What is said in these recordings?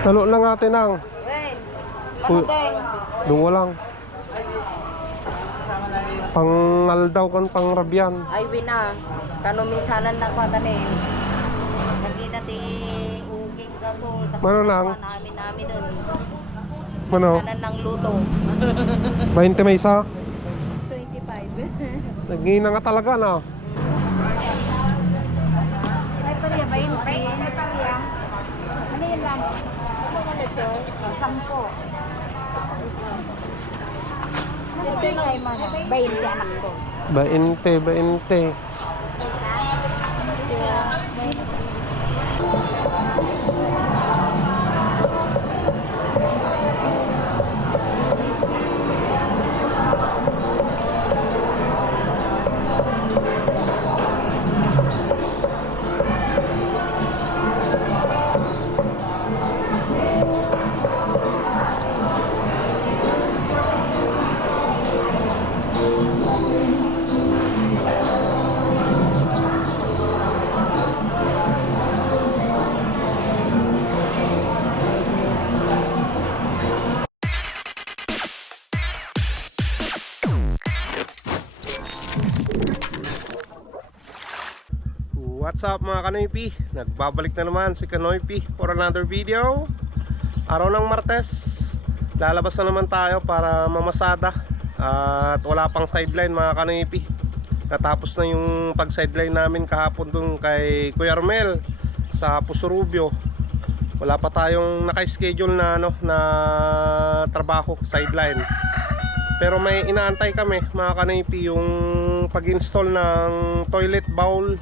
Talo lang natin ang. Wen. Uy, Mateng. dungo lang. Pang aldaw kan pang rabyan. Ay, wina. Tano minsanan na pa tanin. Nagkita ti uging gasol. Mano lang? Namin dun. Mano? Minsanan ng luto. 20 may isa. 25. Nagngina nga talaga na. Ay, pariya ba yun? Ay, pariya. Ano yun lang? Ano mo nito? 10. Ito yung ay man. 20 anak ko. 20. What's up mga Kanoypi? Nagbabalik na naman si Kanoypi for another video. Araw ng Martes, lalabas na naman tayo para mamasada. At wala pang sideline mga Kanoypi. Natapos na yung pag sideline namin kahapon dun kay Kuya Armel sa Pusurubio. Wala pa tayong naka-schedule na, na trabaho sideline. Pero may inaantay kami mga Kanoypi, yung pag-install ng toilet bowl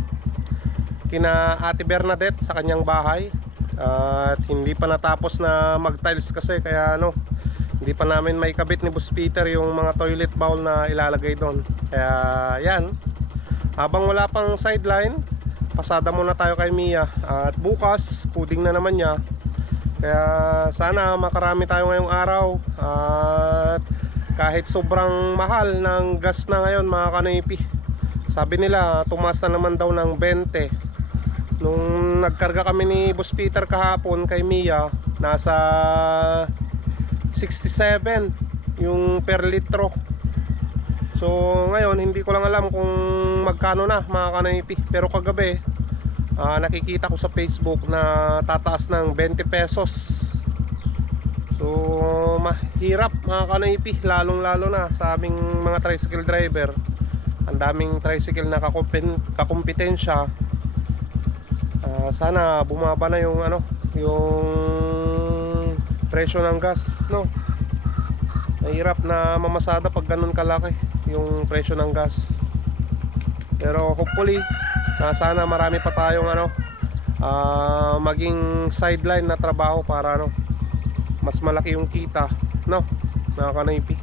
kina Ate Bernadette sa kanyang bahay. At hindi pa natapos na mag-tiles kasi, kaya hindi pa namin may kabit ni Boss Peter yung mga toilet bowl na ilalagay doon. Kaya yan, habang wala pang sideline, pasada muna tayo kay Mia. At bukas, pudding na naman niya. Kaya sana makarami tayo ngayong araw. At kahit sobrang mahal ng gas na ngayon mga Kanoypi, sabi nila tumaas na naman daw ng 20. Nung nagkarga kami ni Boss Peter kahapon kay Mia, nasa 67 yung per litro. So ngayon hindi ko lang alam kung magkano na mga Kanoypi. Pero kagabi nakikita ko sa Facebook na tataas ng 20 pesos. So mahirap mga Kanoypi, lalong lalo na sa aming mga tricycle driver. Ang daming tricycle na kakumpetensya. Sana bumaba na yung yung presyo ng gas, Mahirap na mamasada pag ganun kalaki yung presyo ng gas. Pero hopefully sana marami pa tayong maging sideline na trabaho para mas malaki yung kita, mga Kanoypi.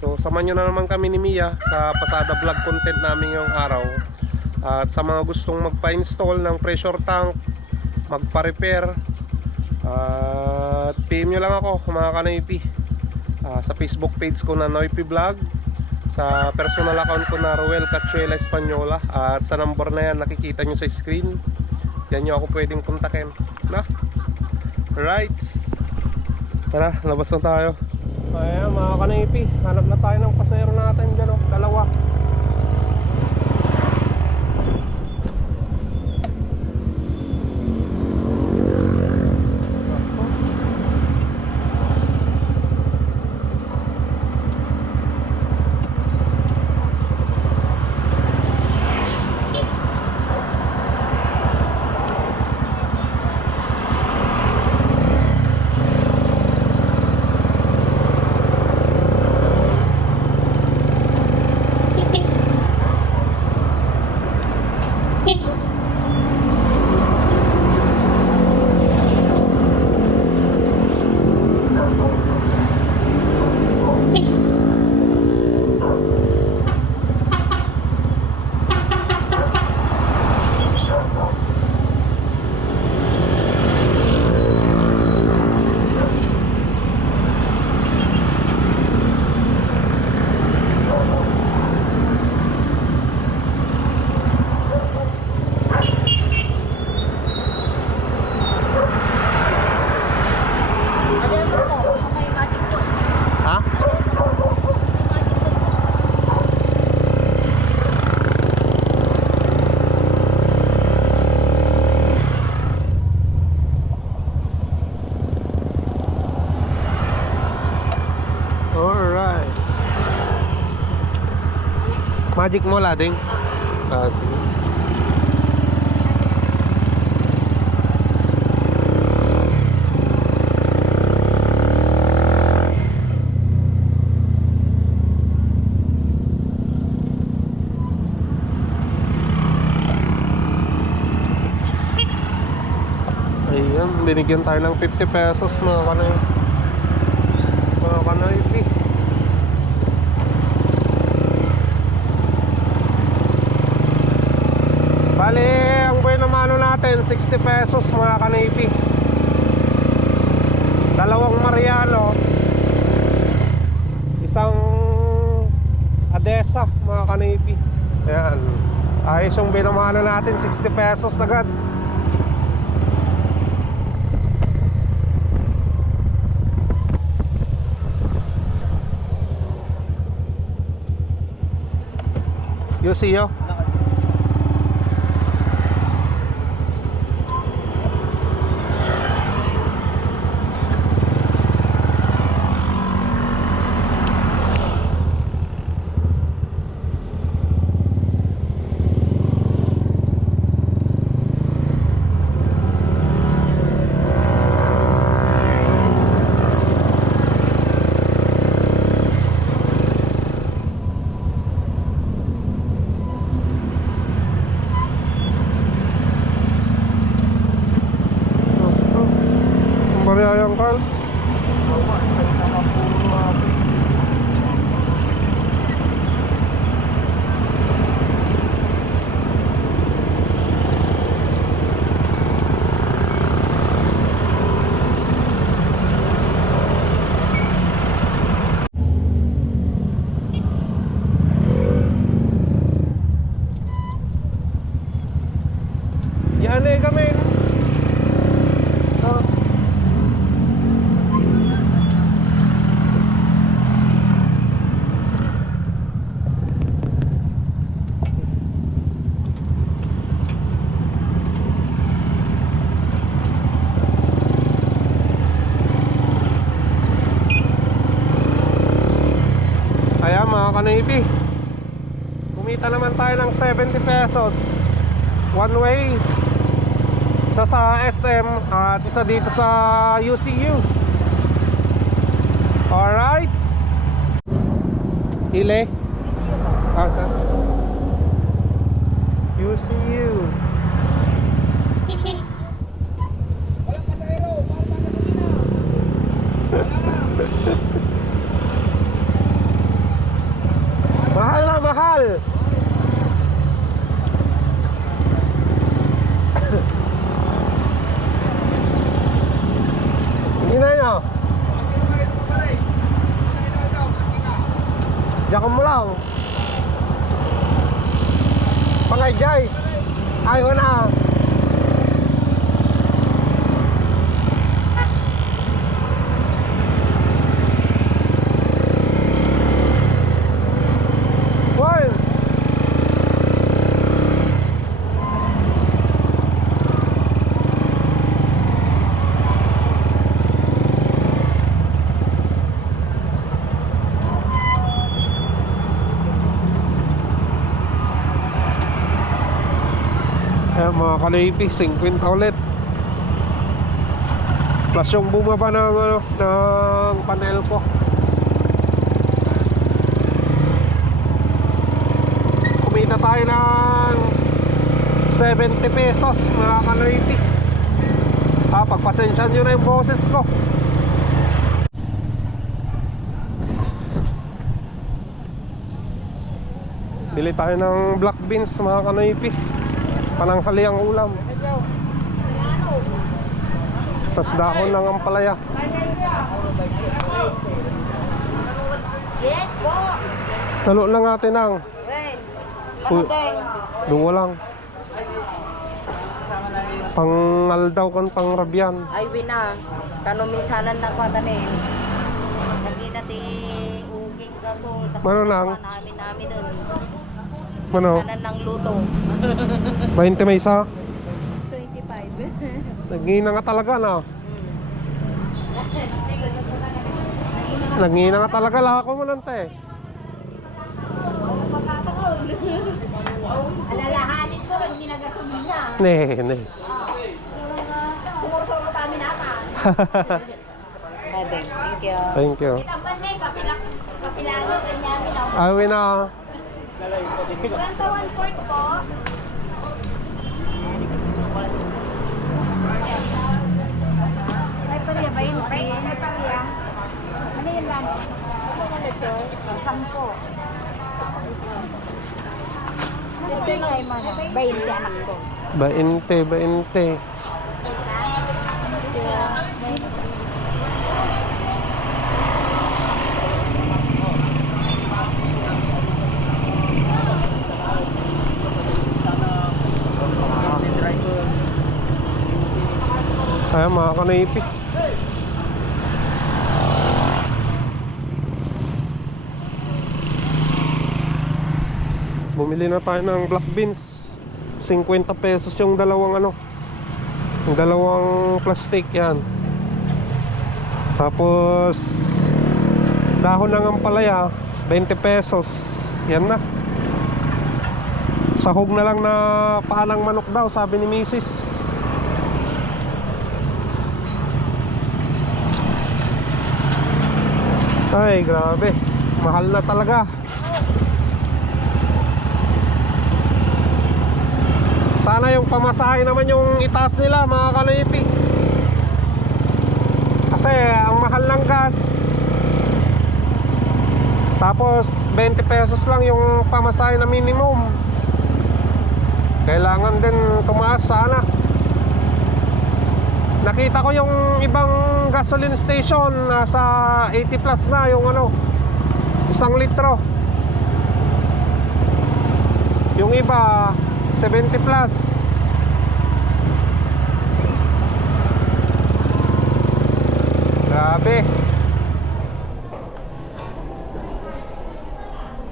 So samahan nyo na naman kami ni Mia sa pasada vlog content namin yung araw. At sa mga gustong magpa-install ng pressure tank, magpa-repair, PM nyo lang ako mga Kanoypi. Sa Facebook page ko na Noypi Vlog, sa personal account ko na Ruel Cachuela Española, at sa number na yan nakikita nyo sa screen. Yan nyo ako pwedeng kontakin, Right, tara, labas na tayo. Ayan mga Kanoypi, hanap na tayo ng pasero natin dyan, dalawa. Magic mo, lading? Ah, sige. Ayan, binigyan tayo ng 50 pesos mga kanay. Mga kanaypi. Bali, ang buhay na mano natin 60 pesos mga kanaypi. Dalawang Mariano, isang Adesa mga kanaypi. Ayan, ayos yung binamano natin, 60 pesos agad. You see you? Bariyang Carl. Yan eh kami. Kaya mga kanaypi, kumita naman tayo ng 70 pesos one way. Isa sa SM at isa dito sa UCU. Alright. Ile? UCU. Mahal na mahal. Hindi na nyo. Diyan mo lang. Pangayjay. Ayaw na. Ayan mga kanaypi, 50 ulit. Plus yung bumaba ng panel ko. Kumita tayo ng 70 pesos mga kanaypi. Pagpasensyahan nyo na yung boses ko. Bili tayo ng black beans mga kanaypi. Pananghali ang ulam. Tas dahon ng ampalaya. Yes po. Talo lang natin ang dungo lang. Pangaldaw kan pangrabyan. Ay wina. Tanong minsanan na ko tanin. Hindi natin uging kaso. Ano lang? Namin doon. Ano? Kanan ng luto. 20 may isa. 25. Nagngina nga talaga na. Nagngina nga talaga. Lako mo lang te. Alalahanin ko rin, ginagasunod na. Ne. Sumuro kami naman. Thank you. Thank you. Kita man may kapilano sa inyamin ako. Awi na. Planta 1/4 po. May pariya ba yun? May pariya. Ano yun lang? Ano ito? 10. Ito yung kay mana. 20 anak ko. 20. Ayan mga kanaypi. Bumili na tayo ng black beans. 50 pesos yung dalawang yung dalawang plastic yan. Tapos dahon ng ampalaya 20 pesos. Yan na. Sahog na lang na paanang manok daw, sabi ni Mrs. Ay, grabe. Mahal na talaga. Sana yung pamasahe naman yung itaas nila, mga kanaypi. Kasi ang mahal ng gas. Tapos 20 pesos lang yung pamasahe na minimum. Kailangan din tumaas sana. Nakita ko yung ibang gasoline station nasa 80 plus na yung 1 litro. Yung iba 70 plus. Grabe.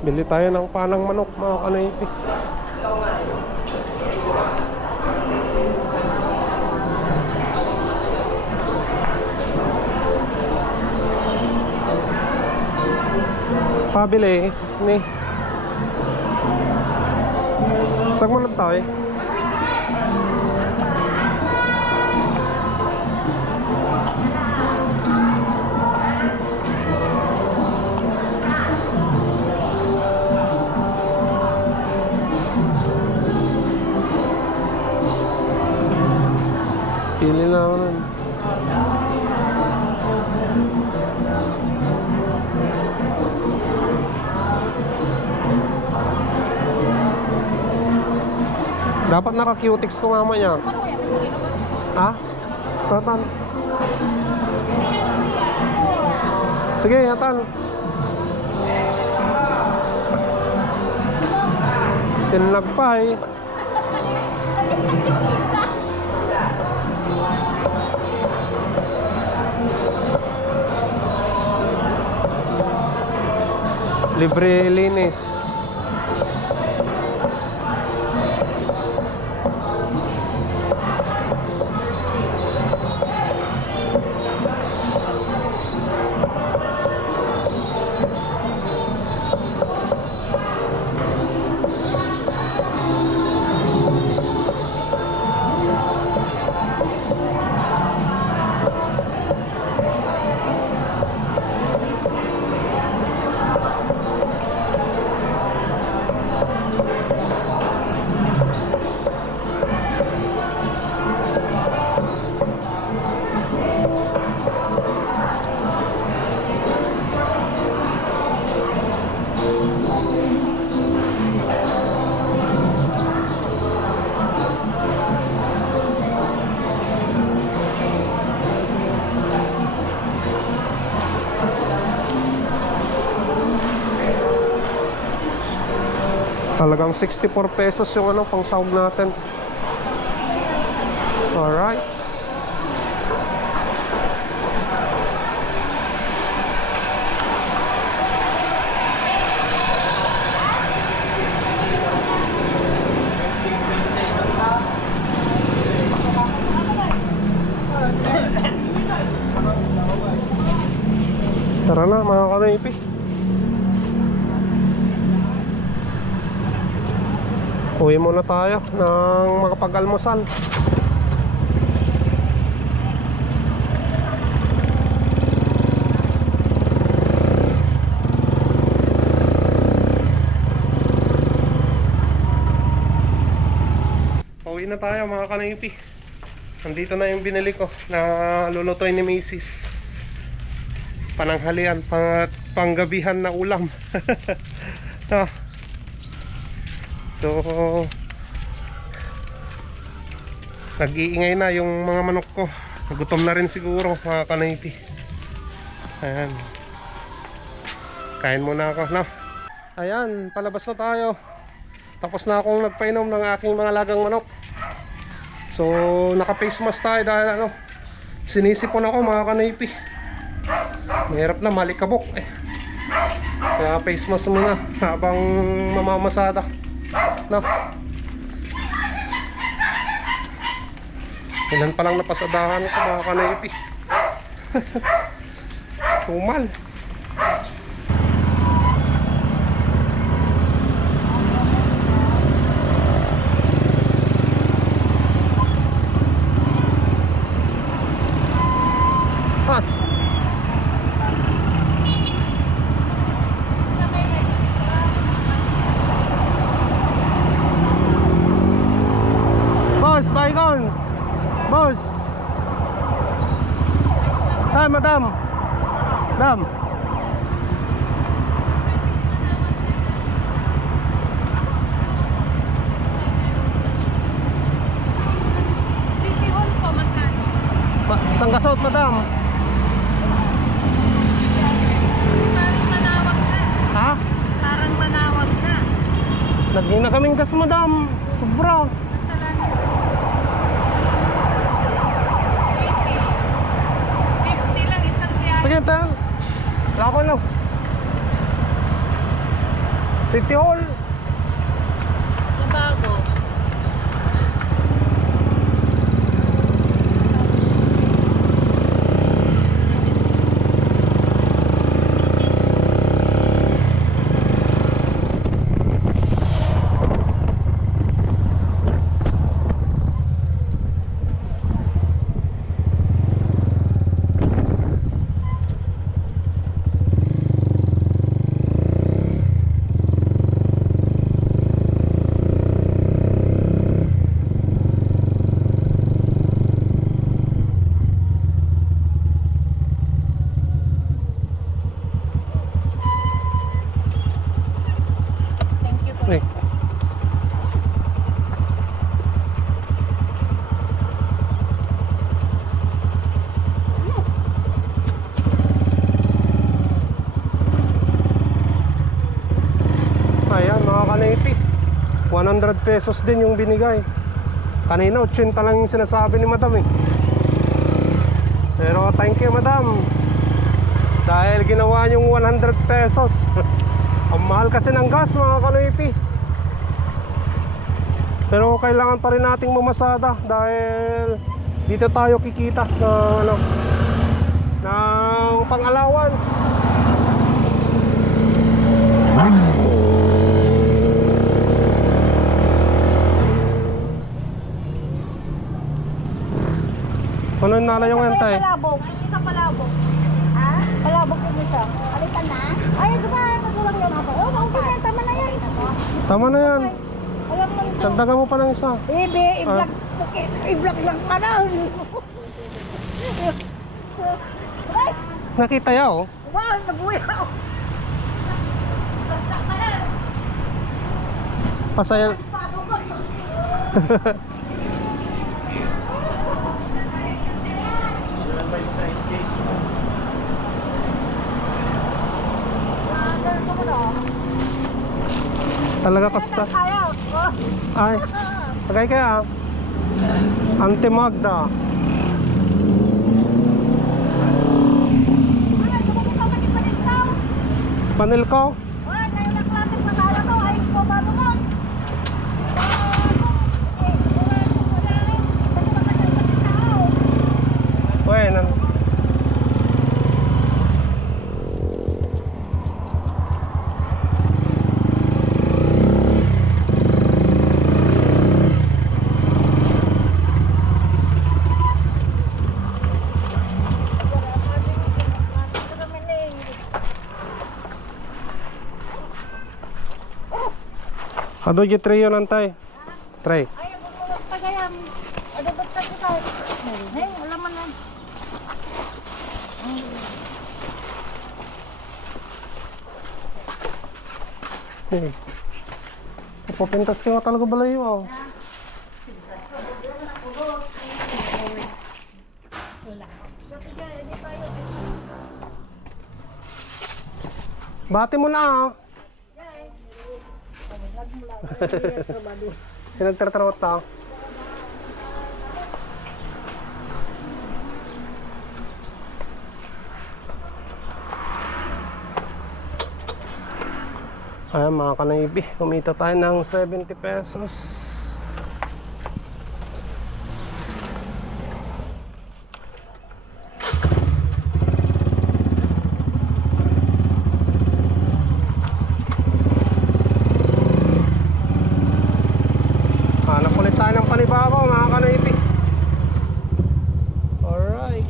Bili tayo ng panang manok, mga kanaypi. Pabili ni. Saan mo tayo? Pili na ako nun. Dapat naka-cutix ko mamaya. Ha? Satan. Sige, hatan. Tinlag pa eh. Libre linis. Talagang 64 pesos yung pang sahog natin. Alright. Tara na mga kanaypi. Uwi muna tayo ng makapag-almusal. Uwi na tayo mga kanipi. Nandito na yung binili ko na lulutuin ni Macy's. Pananghalian, panggabihan na ulam. Ah. So nag-iingay na yung mga manok ko. Nagutom na rin siguro mga kanipi. Ayan. Kain muna ako, no? Ayan, palabas na tayo. Tapos na akong nagpainom ng aking mga lagang manok. So naka-face mask tayo dahil ano, sinisipon ako mga kanipi. Mahirap na, malikabok eh. Kaya face mask muna habang mamamasada, no? Ilan pa lang napasadahan ko mga kanipi. Tumal. Pas. Boss, baikon. Boss. Hi, madam. Madam. City Hall po, magkano? Saan ka south, madam? Parang manawag na. Ha? Parang manawag na. Lagyan na kaming gas, madam. Sobra. Kasalan. 80. 50 lang isang biyahe. Sige, tayo. Wala ko lang. City Hall. Yung bago. Thank you po. Eh. Ayan mga kanipi, 100 pesos din yung binigay. Kanina 80 lang yung sinasabi ni madam eh. Pero thank you madam, dahil ginawa yung 100 pesos. Ang mahal kasi ng gas mga kanipi. Pero kailangan pa rin nating mamasada dahil dito tayo kikita ng ano, ng pang-allowance. Ano nala yung entay? Palabok. Isa palabok. Ha? Palabok yung isa. Alitan na? Ay, ito ba? Nagkulang yung ako. Oh, okay. Tama na yan. Tama na yan. Alam mo ito. Dagdagan mo pa ng isa. Bebe, i-vlog. Okay, i-vlog lang ka na. Ay, Nakita yaw. wow, nag-uwi ako. Basta ka na. Pasaya. Sado ko. Talaga kasta. Ayaw. Oh. Ay. Tagay kaya. Ante Magda. Ay, tumulong sa mga panitaw. Panel ko. Wala, kayo na klase patala to. Ay, ko ba naman? Bueno. Ado di tray yun antay. Tray. Ay, ako mo tagayam. Ano ba tayo ka? Hey, wala man lang. Eh. Papintas ka nga talaga balayo ah. Bati mo na ah. Sinagtratrawa ta. Ayan mga kanaybi, kumita tayo ng 70 pesos. Hanap ulit tayo ng panibago mga kanaybi. Alright.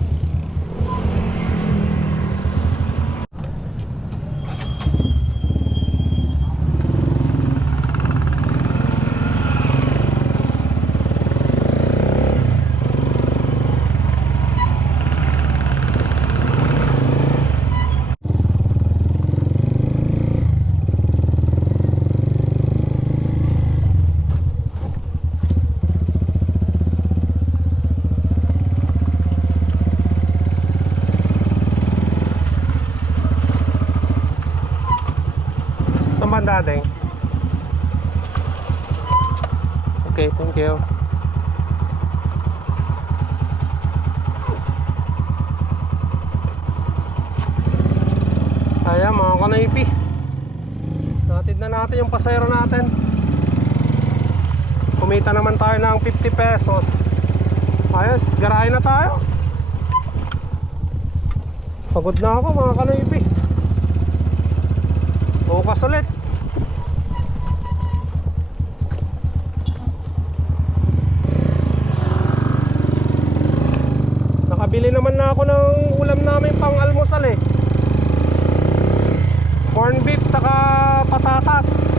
Saan ba dating? Okay, thank you. Ayan mga kanaypi, natid na natin yung pasayro natin. Kumita naman tayo ng 50 pesos. Ayos, garahe na tayo. Pagod na ako mga kanaypi. Bukas ulit. Nakabili naman na ako ng ulam namin pang almusal eh. Corn beef saka patatas.